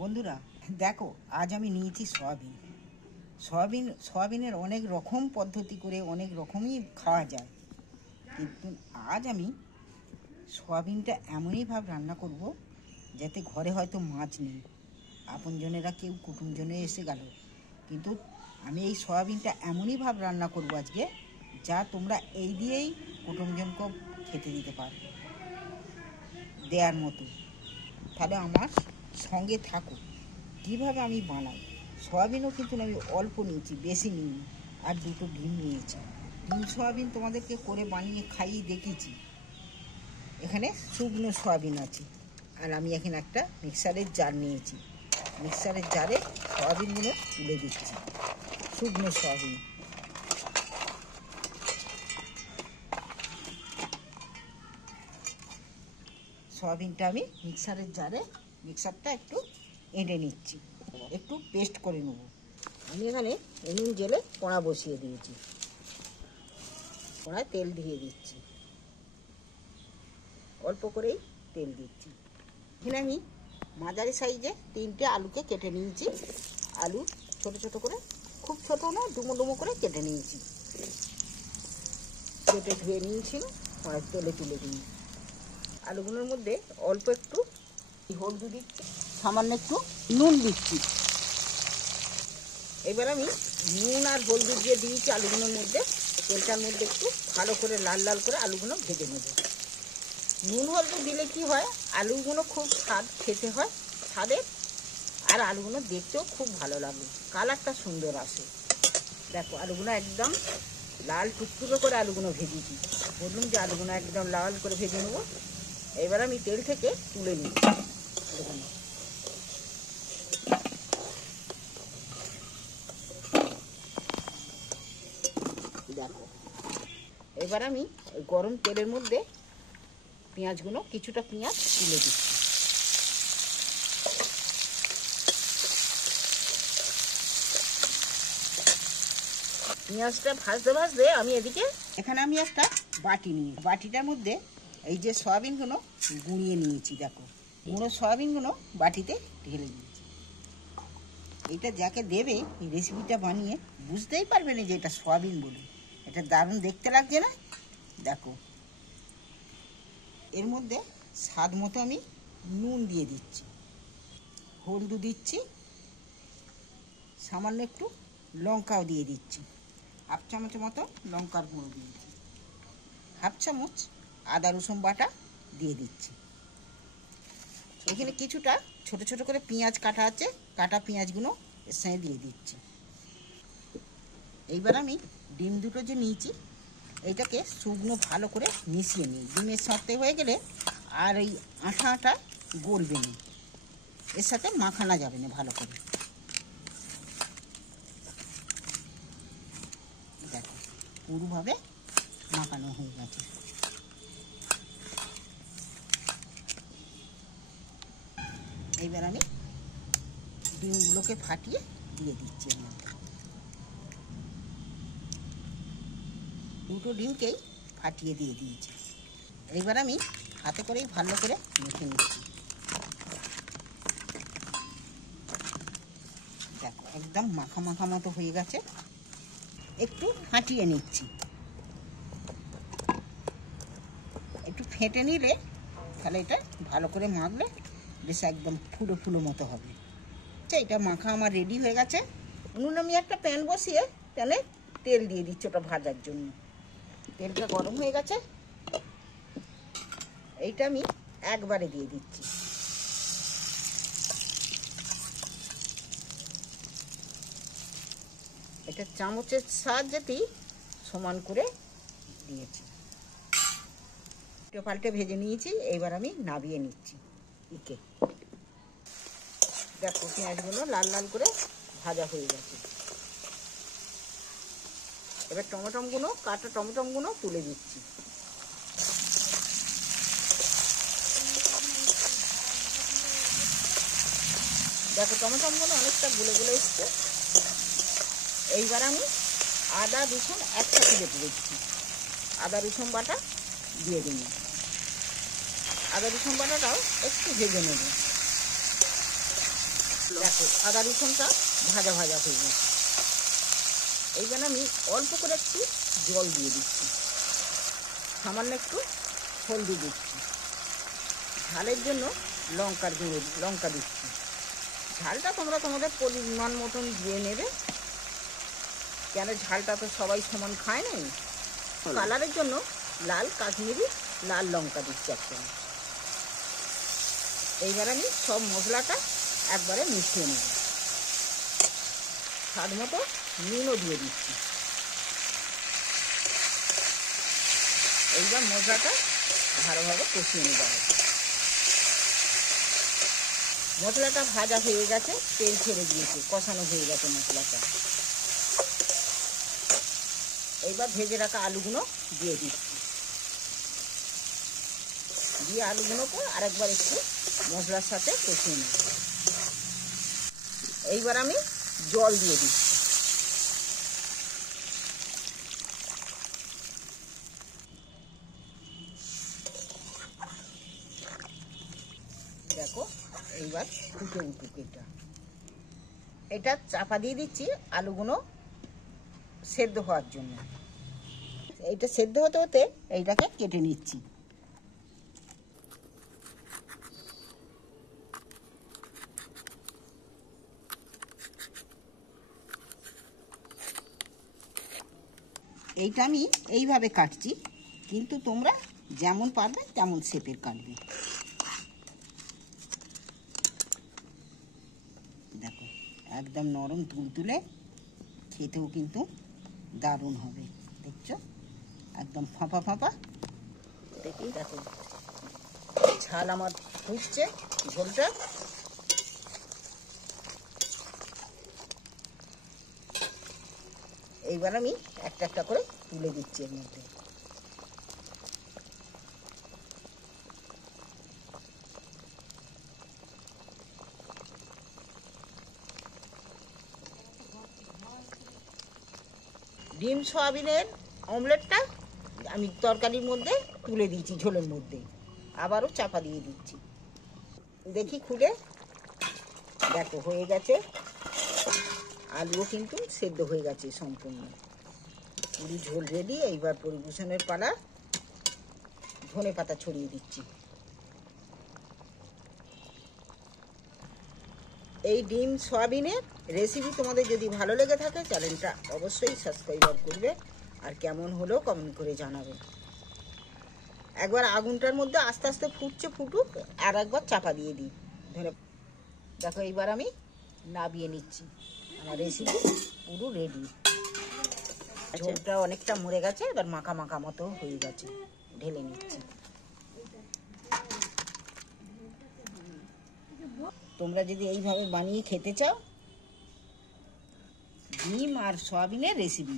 বন্ধুরা দেখো, আজ আমি নিয়েছি সয়াবিনের অনেক রকম পদ্ধতি করে অনেক রকমই খাওয়া যায়, কিন্তু আজ আমি সয়াবিনটা এমনই ভাবে রান্না করব যাতে ঘরে হয়তো মাছ নেই, আপনজনেরা কেউ কুটুমজনে এসে গেল, কিন্তু আমি এই সয়াবিনটা এমনই ভাবে রান্না করব আজকে যা তোমরা এই দিয়েই কুটুমজনকে খেতে দিতে পারবে দেওয়ার মতো। তাহলে আমার সঙ্গে থাকো কীভাবে আমি বানাই। সয়াবিনও কিন্তু আমি অল্প নিয়েছি, বেশি নিইনি, আর দুটো ডিম নিয়েছি। ডিম সয়াবিন তোমাদেরকে করে বানিয়ে খাইয়ে দেখিয়েছি। এখানে শুকনো সয়াবিন আছে, আর আমি এখানে একটা মিক্সারের জার নিয়েছি। মিক্সারের জারে সয়াবিনগুলো তুলে দিচ্ছি, শুকনো সয়াবিন। সয়াবিনটা আমি মিক্সারের জারে মিক্সারটা একটু এঁটে নিচ্ছি, একটু পেস্ট করে নেব। আমি এখানে নুন জেলে কড়া বসিয়ে দিয়েছি, কড়ায় তেল দিয়ে দিচ্ছি, অল্প করেই তেল দিচ্ছি। এখানে আমি মাঝারি সাইজে 3টে আলুকে কেটে নিয়েছি। আলু ছোট ছোট করে, খুব ছোট না, ডুমো ডুমো করে কেটে নিয়েছি। কেটে ধুয়ে নিয়েছি, কড়াই তেলে তুলে দিই। আলুগুলোর মধ্যে অল্প একটু হলুদ দিচ্ছি, সামান্য একটু নুন দিচ্ছি। এবার আমি নুন আর হলুদ দিয়ে দিয়েছি আলুগুলোর মধ্যে। তেলটার মধ্যে একটু ভালো করে লাল লাল করে আলুগুলো ভেজে নেব। নুন হলুদ দিলে কি হয়, আলুগুলো খুব স্বাদ খেতে হয় স্বাদের, আর আলুগুলো দেখতেও খুব ভালো লাগে, কালারটা সুন্দর আসে। দেখো আলুগুলো একদম লাল টুকটুকে করে আলুগুলো ভেজেছি। বললাম যে আলুগুলো একদম লাল করে ভেজে নেবো। এবার আমি তেল থেকে তুলে নিচ্ছি আলুগুলো। দেখো এবার আমি গরম তেলের মধ্যে পেঁয়াজগুলো, কিছুটা পেঁয়াজ তুলে দিচ্ছি। পেঁয়াজটা ভাজতে ভাজতে আমি এদিকে এখানে আমি একটা বাটি নিয়ে, বাটিটার মধ্যে এই যে সয়াবিনগুলো গুঁড়িয়ে নিয়েছি। দেখো গুঁড়ো সয়াবিনগুলো বাটিতে ঢেলে দিয়েছি। এটা যাকে দেবে এই রেসিপিটা বানিয়ে বুঝতেই পারবে না যে এটা সয়াবিন বলে। এটা দারুণ দেখতে লাগছে না? দেখো এর মধ্যে স্বাদ মতো আমি নুন দিয়ে দিচ্ছি, হলুদ দিচ্ছি, সামান্য একটু লঙ্কাও দিয়ে দিচ্ছি, হাফ চামচের মতো লঙ্কার গুঁড়ো দিয়েছি, হাফ চামচ আদা রসুন বাটা দিয়ে দিচ্ছি। এখানে কিছুটা ছোট ছোট করে পেঁয়াজ কাটা আছে, কাটা পেঁয়াজগুলো এর সঙ্গে দিয়ে দিচ্ছি। এইবার আমি ডিম দুটো যে নিয়েছি এইটাকে শুকনো ভালো করে মিশিয়ে নিই। ডিমের সাথে হয়ে গেলে আর এই আঠা আঠা গলবে না, এর সাথে মাখানো যাবে না ভালো করে। দেখো পুরোভাবে মাখানো হয়ে গেছে। এইবার আমি ডিমগুলোকে ফাটিয়ে দিয়ে দিচ্ছি। এর মধ্যে দুটো ডিমকেই ফাটিয়ে দিয়ে দিয়েছি। এইবার আমি হাতে করেই ভালো করে মেখে নিচ্ছি। দেখো একদম মাখা মাখা মতো হয়ে গেছে। একটু ফাটিয়ে নিচ্ছি, একটু ফেটে নিলে তাহলে এটা ভালো করে মাখলে বেশ একদম ফুলো ফুলো মতো হবে। আচ্ছা এটা মাখা আমার রেডি হয়ে গেছে। উনুনে আমি একটা প্যান বসিয়ে প্যানে তেল দিয়ে দিচ্ছি ওটা ভাজার জন্য। তেলটা গরম হয়ে গেছে, এইটা আমি একবারে দিয়ে দিচ্ছি। এটা চামচের সাহায্যেতেই সমান করে দিয়েছি। পাল্টে ভেজে নিয়েছি, এইবার আমি নামিয়ে নিচ্ছি। ইকে দেখো পেঁয়াজগুলো লাল লাল করে ভাজা হয়ে গেছে। এবার টমেটোগুলো, কাটা টমেটোগুলো তুলে দিচ্ছি। দেখো টমেটোগুলো অনেকটা গুলে গুলে এসছে। এইবার আমি আদা রসুন একসাথে বেটে দিচ্ছি। আদা রসুন বাটা দিয়ে দিন। আদা রসুন বাটাটাও একটু ভেজে নেব। দেখো আদা রসুনটা ভাজা ভাজা হয়ে গেছে। এইবার আমি অল্প করে একটু জল দিয়ে দিচ্ছি, সামান্য একটু হলদি দিচ্ছি, ঝালের জন্য লঙ্কা দিচ্ছি। ঝালটা তোমরা তোমাদের পরিমাণ মতন দিয়ে নেবে, কেন ঝালটা তো সবাই সমান খায় না। কালারের জন্য লাল কাশ্মীরি লাল লঙ্কা দিচ্ছি একটা। এইবার আমি সব মশলাটা একবারে মিশিয়ে নেব, স্বাদ মতো নুনও দিয়ে দিচ্ছি। এইবার মশলাটা ভালোভাবে কষিয়ে নেব। মশলাটা ভাজা হয়ে গেছে, তেল ছেড়ে দিয়েছে, কষানো হয়ে গেছে মশলাটা। এইবার ভেজে রাখা আলুগুলো দিয়ে দিচ্ছি, দিয়ে আলুগুলোকে আরেকবার একটু মশলার সাথে কষিয়ে নেব। এইবার আমি জল দিয়ে দিচ্ছি। দেখো এইবার ফুটে উঠুক। এটা চাপা দিয়ে দিচ্ছি আলুগুলো সেদ্ধ হওয়ার জন্য। এইটা সেদ্ধ হতে হতে এইটাকে কেটে নিচ্ছি। এইটা আমি এইভাবে কাটছি, কিন্তু তোমরা যেমন পারবে তেমন শেপের কাটবে। দেখো একদম নরম তুলতুলে, খেতেও কিন্তু দারুণ হবে। দেখছো একদম ফাঁপা ফাঁপা। দেখি দেখো ঝাল আমার ফুটছে, ঝোলটা। এইবার আমি একটা একটা করে তুলে দিচ্ছি এর মধ্যে। ডিম সয়াবিনের অমলেটটা আমি তরকারির মধ্যে তুলে দিয়েছি, ঝোলের মধ্যে আবারও চাপা দিয়ে দিচ্ছি। দেখি খুলে, দেখো হয়ে গেছে। আলুও কিন্তু সেদ্ধ হয়ে গেছে সম্পূর্ণ, পুরি ঝোল রেডি। এইবার পরিবেশনের পালা। ধনে পাতা ছড়িয়ে দিচ্ছি। এই ডিম সয়াবিনের রেসিপি তোমাদের যদি ভালো লেগে থাকে চ্যানেলটা অবশ্যই সাবস্ক্রাইব করবে, আর কেমন হলো কমেন্ট করে জানাবে। একবার আগুনটার মধ্যে আস্তে আস্তে ফুটছে, ফুটুক, আর একবার চাপা দিয়ে দিই। দেখো এইবার আমি নাবিয়ে নিচ্ছি। আমার রেসিপি পুরো রেডি। ঝোলটা অনেকটা মরে গেছে, এবার মাখা মাখা মতো হয়ে গেছে। ঢেলে নিচ্ছি। তোমরা যদি এইভাবে বানিয়ে খেতে চাও, ডিম আর সয়াবিনের রেসিপি